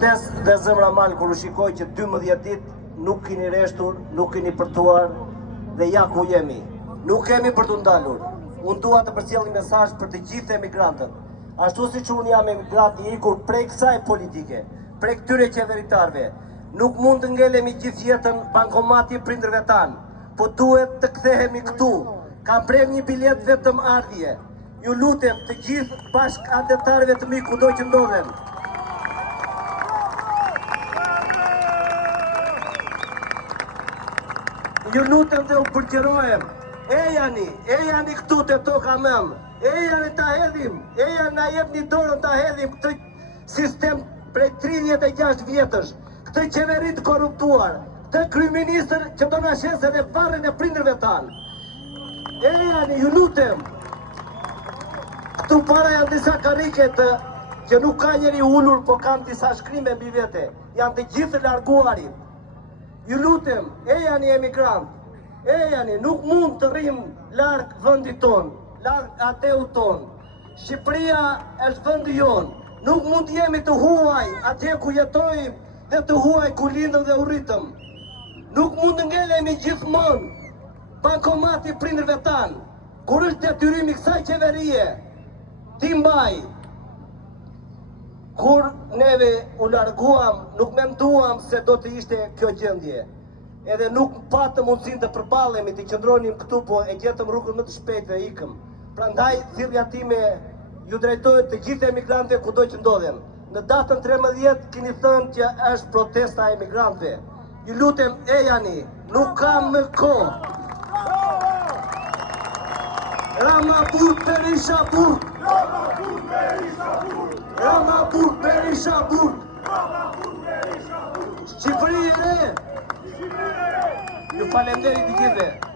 Dhe zemra mal kur u shikoj që 12 ditë nuk keni reshtur, nuk keni përtuar dhe ja ku jemi. Nuk kemi për të ndalur. Unë dua të përcjell një mesazh për të gjithë emigrantët. Ashtu siç unë jam emigrant i ikur prej kësaj politike, prej këtyre qeveritarëve, nuk mund të ngelemi gjithë jetën bankomati prindërve tanë, po duhet të kthehemi këtu. Kam prerë një bilet vetëm ardhje. Ju lutem të gjithë bashkëanëtarëve të mi kudo që ndodhen. Ju lutem dhe u përqerohem. E jani këtu të toka mëm. E jani ta hedhim. E jani na jep një dorën ta hedhim këtë sistem prej 36 vjetësh. Këtë qeveri të korruptuar. Këtë kryeministër që do na shes edhe varrin e prindërve tanë. E jani, ju lutem. Këtu para janë disa karike që nuk ka njeri ullur, po kanë disa shkrime mbi vete. Janë të gjithë larguarit. Ju lutem, e jani emigrant, e jani, nuk mund të rrim larg vendit ton, larg ateut ton. Shqipëria është vendi jon, nuk mund të jemi të huaj atje ku jetojmë dhe të huaj ku lindëm dhe u rritëm. Nuk mund të ngelemi gjithmonë bankomati prindërve tanë, kur është detyrimi kësaj qeverie, ti mbaj. Kur neve u larguam, nuk menduam se do të ishte kjo gjendje. Edhe nuk patëm mundësinë të përballemi, të qëndronim këtu, po e gjetëm rrugën më të shpejtë dhe ikëm. Prandaj thirrja time ju drejtohet të gjithë emigrantëve kudo që ndodhen. Në datën 13 keni thënë që është protesta e emigrantëve. Ju lutem, e jani, nuk kam më kohë. Rama Burg Berisha Burg. Rama Burg Berisha Burg. Shqipëri e re. Ju falenderit të gjithëve.